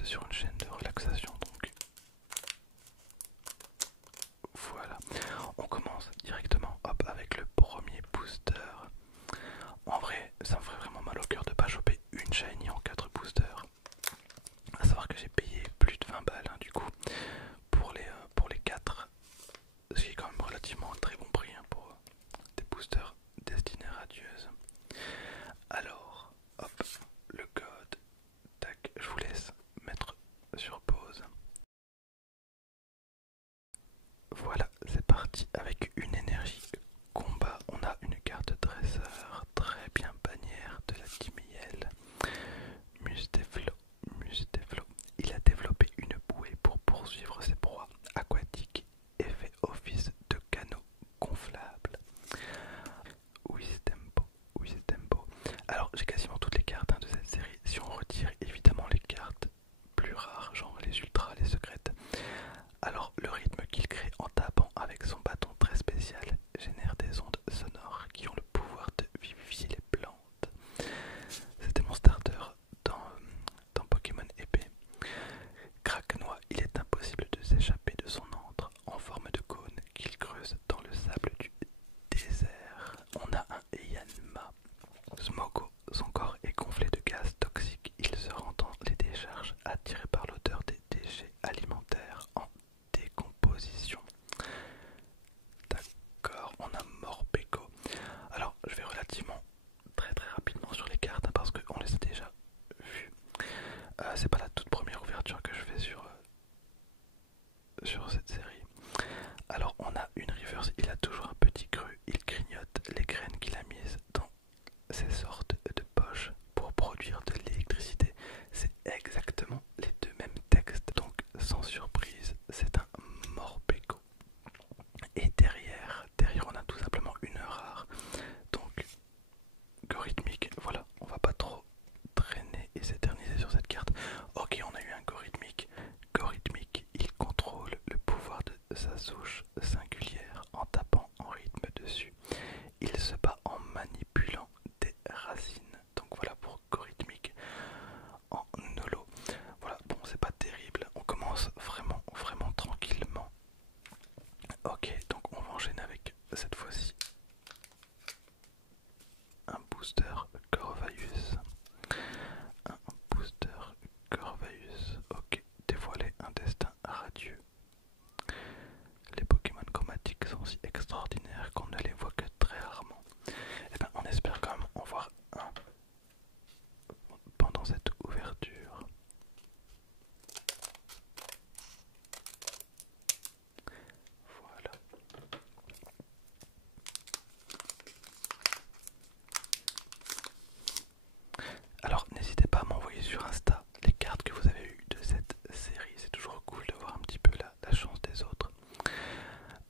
reste sur une chaîne de relaxation, donc voilà. On commence directement, hop, avec le premier booster. En vrai, ça me ferait vraiment mal au cœur de pas choper une shiny en 4 boosters. A savoir que j'ai payé plus de 20 balles, hein, du coup, pour les 4. Ce qui est quand même relativement un très bon prix, hein, pour des boosters destinés à radieuse. Alors, hop, le code, tac, je vous laisse mettre sur pause. Voilà, c'est parti avec une énergie combat. On a une carte dresseur, très bien bannière de la Timiel. Musteflo, Musteflo. Il a développé une bouée pour poursuivre ses proies aquatiques et fait office de canot gonflable. Wistempo, Wistempo. Alors j'ai quasiment toutes les cartes, hein, de cette série. Si on retire évidemment les cartes plus rares, genre les ultras, les secrètes, alors le rythme qu'il crée en tapant avec son bâton très spécial génère des ondes sonores qui ont le pouvoir de vivifier les plantes. C'était mon starter dans Pokémon épée. Krakenois, il est impossible de s'échapper de son antre en forme de cône qu'il creuse dans le sable du désert. On a un Yanma. Smogo, son corps est gonflé de gaz toxiques. Il se rend dans les décharges attiré par l'odeur des déchets alimentaires en décomposition. D'accord, on a Morpeko. Alors, je vais relativement très rapidement sur les cartes, hein, parce qu'on les a déjà vues. C'est pas la toute première ouverture que je fais sur cette série. Alors, on a une reverse, il a toujours un petit cru, il grignote les graines qu'il a mises dans ces sortes de poches pour produire de l'électricité. C'est exactement les deux mêmes textes, donc sans surprise, c'est un Morpeko. Et derrière on a tout simplement une rare, donc Gorhythmique. Voilà, on va pas trop traîner et s'éterniser sur cette carte. Ok, on a eu un Gorhythmique. Gorhythmique, il contrôle le pouvoir de sa souche singulière en tapant en rythme dessus. Il se bat en manipulant des racines. Donc voilà pour Gorhythmique en holo. Voilà, bon, c'est pas terrible. On commence vraiment tranquillement. Ok, donc on va enchaîner avec cette fois-ci un booster Corvaeus. Un booster Corvaeus. Ok, dévoiler un destin radieux. Les Pokémon chromatiques sont si extraordinaires qu'on ne les voit que très rarement. Et ben on espère quand même en voir un pendant cette ouverture. Voilà. Alors n'hésitez pas à m'envoyer sur Insta les cartes que vous avez eues de cette série. C'est toujours cool de voir un petit peu la chance des autres.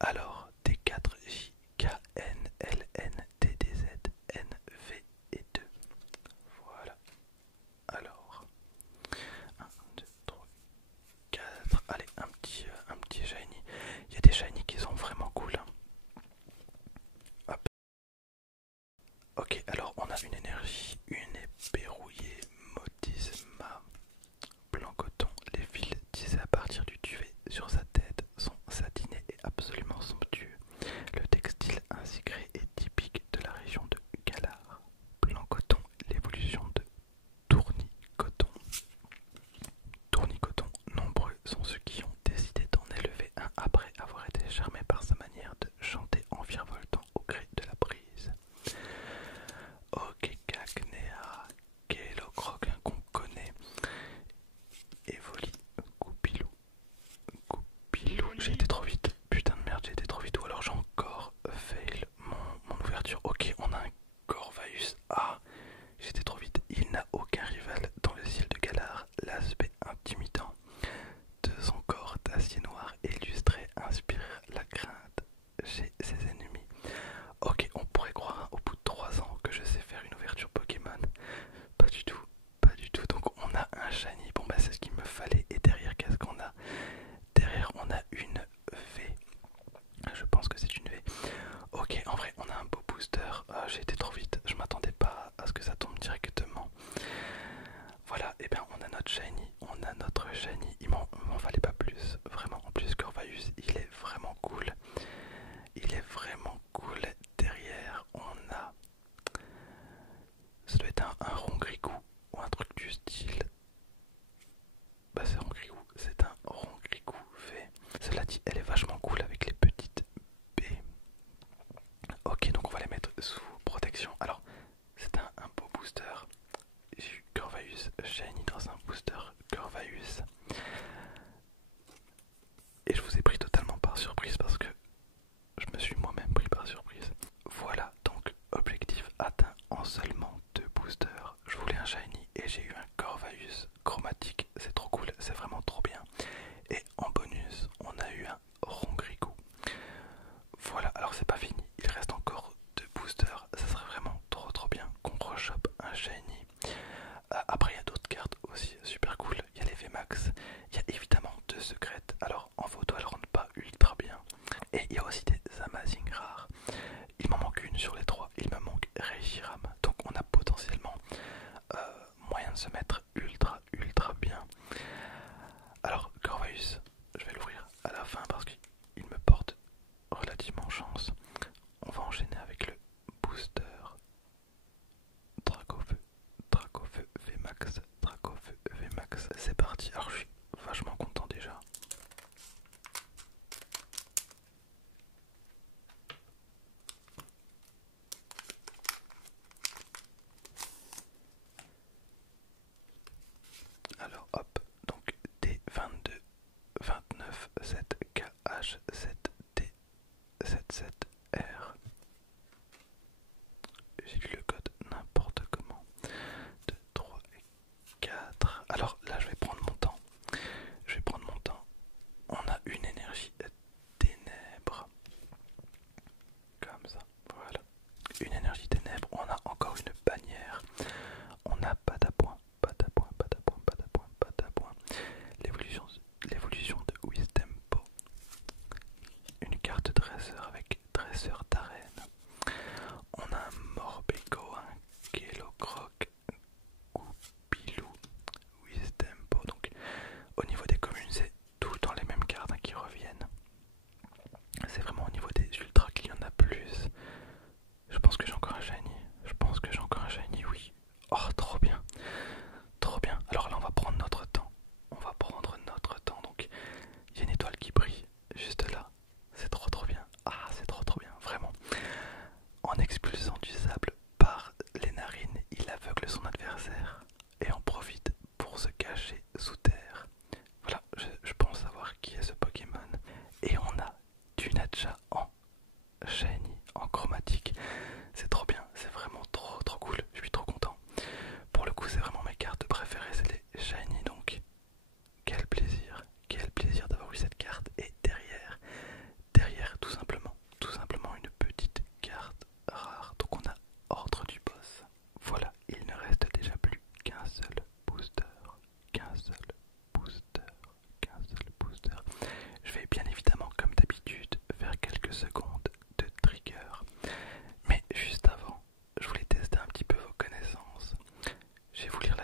Alors T4J K N L N T D Z N V et 2. Voilà. Alors 1, 2, 3, 4. Allez, un petit shiny. Il y a des shiny qui sont vraiment cool, hein. Hop. Ok, alors on a une énergie, une épée rouillée, Motisma, blanc coton. Les fils tissés à partir du duvet sur sa tête sont satinés et absolument somptueux. Le textile ainsi créé est typique de la région de Galar. Blanc coton, l'évolution de Tournicoton. Tournicoton, nombreux sont ceux qui ont décidé d'en élever un après avoir été charmés par sa manière de chanter en virevoltant au gré de la brise. Ok, Cacnea, Kelocroc, qu'on connaît. Evoli, Goupilou, Goupilou. J'ai été trop vite, putain de merde, j'ai été trop vite. Ou alors j'ai encore fail mon ouverture. Ok, on a un Corvaeus. Ah, j'étais trop vite. Il n'a aucun rival dans le ciel de Galar. L'aspect intimidant de son corps d'acier noir illustré inspire la crainte chez ses ennemis. Ok, on pourrait croire, hein, au bout de 3 ans que je sais faire une ouverture Pokémon. Pas du tout, pas du tout. Donc on a un shiny, bon bah c'est ce qu'il me fallait. Et derrière, qu'est-ce qu'on a? Derrière on a une V. Je pense que c'est une V. Ok, en vrai on a un beau booster. J'ai été trop vite, je m'attendais pas à ce que ça tombe directement. Voilà, et bien on a notre shiny, on a notre vrai shiny, il m'en fallait pas plus. Vraiment, en plus Corvaeus, il est vraiment cool. Il est vraiment cool. Derrière, on a... Ça doit être un Rongricou ou un truc du style. Bah c'est Rongricou, c'est un Rongricou V. Cela dit, elle est vachement cool avec les petites B. Ok, donc on va les mettre sous protection. Alors, c'est un beau booster. J'ai eu Corvaeus Shiny dans un booster Corvaeus. Et je vous ai pris totalement par surprise parce que je me suis moi-même pris par surprise. Voilà, donc objectif atteint en seulement 2 boosters. Je voulais un Shiny et j'ai eu un Corvaeus chromatique. C'est trop cool, c'est vraiment trop bien. Et en bonus, on a eu un Rongricou. Voilà, alors c'est pas fini, il reste encore 2 boosters. Ça serait vraiment trop bien qu'on rechoppe un Shiny. Après il y a d'autres cartes aussi super cool. Il y a les VMAX, il y a évidemment 2 secrètes. Alors en photo elles rendent pas ultra bien. Et il y a aussi des Amazing rares. Il m'en manque une sur les 3, il me manque Reshiram. Donc on a potentiellement moyen de se mettre ultra bien. Alors Corvaeus, je vais l'ouvrir à la fin parce qu'il me porte relativement chance. On va enchaîner avec le booster Dracofeu VMAX. Dracofeu VMAX, c'est parti. Alors je suis vachement content déjà. Alors hop, donc D22 29 7 KH 7 D 77 R. J'ai lu le code n'importe comment. 2, 3 et 4. Alors là je vais prendre mon temps. Je vais prendre mon temps. On a une énergie ténèbres. Comme ça, voilà. Une énergie ténèbres. On a encore une bannière. On a Patapoint. L'évolution de Wistempo. Une carte dresseur avec dresseur d'arène. On a un Morpeko, un Kellocroc, Goupilou, Wistempo. Donc au niveau des communes, c'est tout le temps les mêmes cartes qui reviennent. C'est vraiment au niveau des ultras qu'il y en a plus. Je pense que j'ai encore un shiny. Oui. Oh, trop bien. Alors là, on va prendre notre temps. Donc, il y a une étoile qui brille juste là. C'est trop bien. Ah, c'est trop bien, vraiment. En expulsant du sable par les narines, il aveugle son adversaire et en profite pour se cacher sous terre. Voilà, je pense savoir qui est ce Pokémon. Et on a du Natcha en shiny, en chromatique. C'est trop bien, c'est vraiment trop cool. Je suis trop content. Pour le coup, c'est vraiment mes cartes préférées, c'est les shiny. Donc, quel plaisir d'avoir eu cette carte. Et derrière, tout simplement une petite carte rare. Donc, on a Ordre du Boss. Voilà, il ne reste déjà plus qu'un seul booster. Je vais bien évidemment, comme d'habitude, faire quelques secondes de trigger. Mais juste avant, je voulais tester un petit peu vos connaissances. Je vais vous lire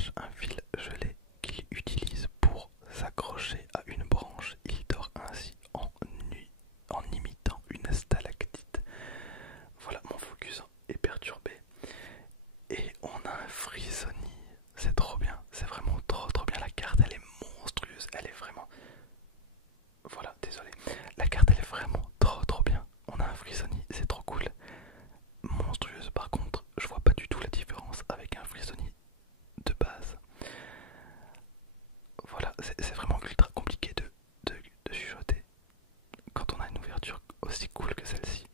arrache un fil gelé qu'il utilise pour s'accrocher à une branche. Il dort ainsi en nuit en imitant une stalactite. Voilà, mon focus est perturbé. Et on a un Frisoni. C'est trop bien, c'est vraiment trop bien. La carte elle est monstrueuse, elle est vraiment... Voilà, désolé. La carte elle est vraiment trop bien. On a un Frisoni, c'est trop cool. Monstrueuse par contre, je vois pas du tout la différence avec un Frisoni de base. Voilà, c'est vraiment ultra compliqué de chuchoter quand on a une ouverture aussi cool que celle-ci.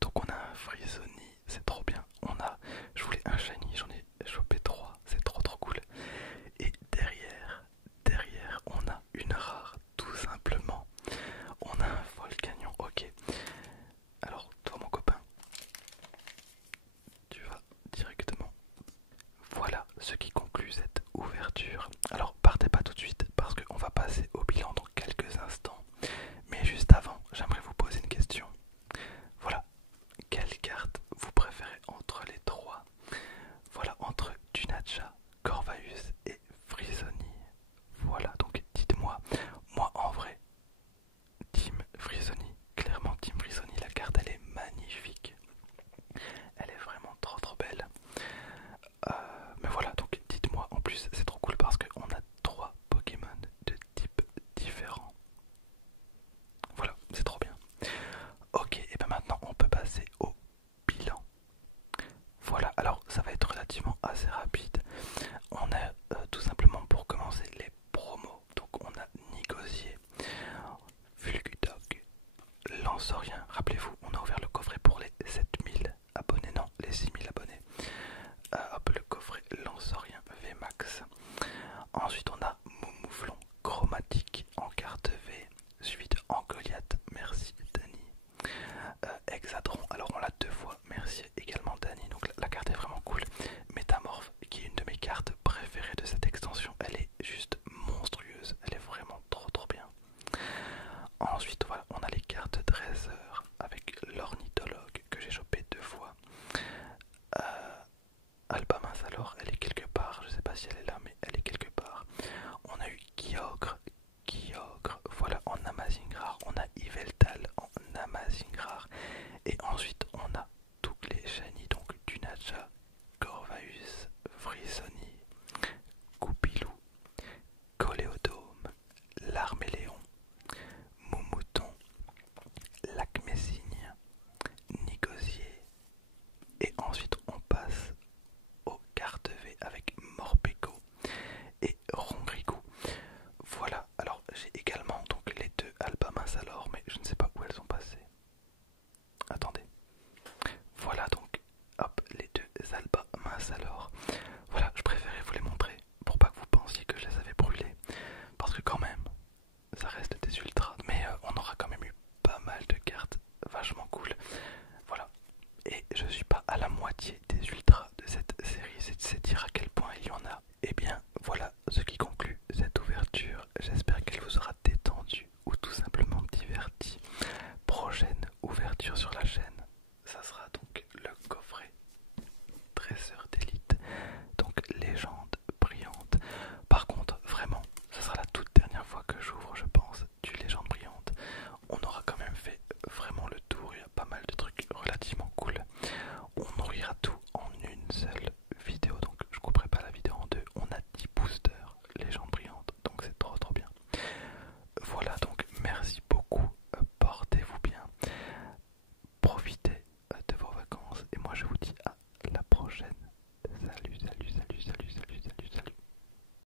Donc on a un Frisoni, c'est trop bien. Je voulais un shiny, j'en ai chopé 3, c'est trop cool. Et derrière, on a une rare, tout simplement. On a un Volcanion, ok. Alors toi mon copain, tu vas directement. Voilà ce qui conclut cette ouverture. Alors partez pas tout de suite parce qu'on va passer au bilan dans quelques instants. Mais juste avant, j'aimerais vous poser une question. Voilà, quelle carte vous préférez entre les trois? Voilà, entre Tunacha, Corvaeus et Frisoni. Voilà, donc dites-moi, moi en vrai, Team Frisoni, clairement Team Frisoni, la carte elle est magnifique. Elle est vraiment trop belle. Mais voilà, donc dites-moi, en plus c'est trop cool parce qu'on a 3 Pokémon de types différents. Voilà, c'est trop bien. Ok, et bien maintenant on peut passer au bilan. Voilà, alors ça va être relativement assez rapide. On a tout simplement pour commencer les promos. Donc on a Nigosier, Fulgudog, Lansorien. Rappelez-vous, on a ouvert le coffret pour les 7000 abonnés, non, les 6000 abonnés. Hop, le coffret Lansorien VMAX. Ensuite on a Moumouflon chromatique en carte V, suivi de Angoliath, merci Dani. Hexadron, alors on l'a 2 fois, merci également Dani, donc la carte est vraiment cool. Métamorphe, qui est une de mes cartes préférées de cette extension, elle est juste monstrueuse, elle est vraiment trop bien. Ensuite voilà, on a les cartes Dresseur avec l'ornithologue que j'ai chopé 2 fois. Albamince alors, elle est quelque part, je sais pas si elle est là, mais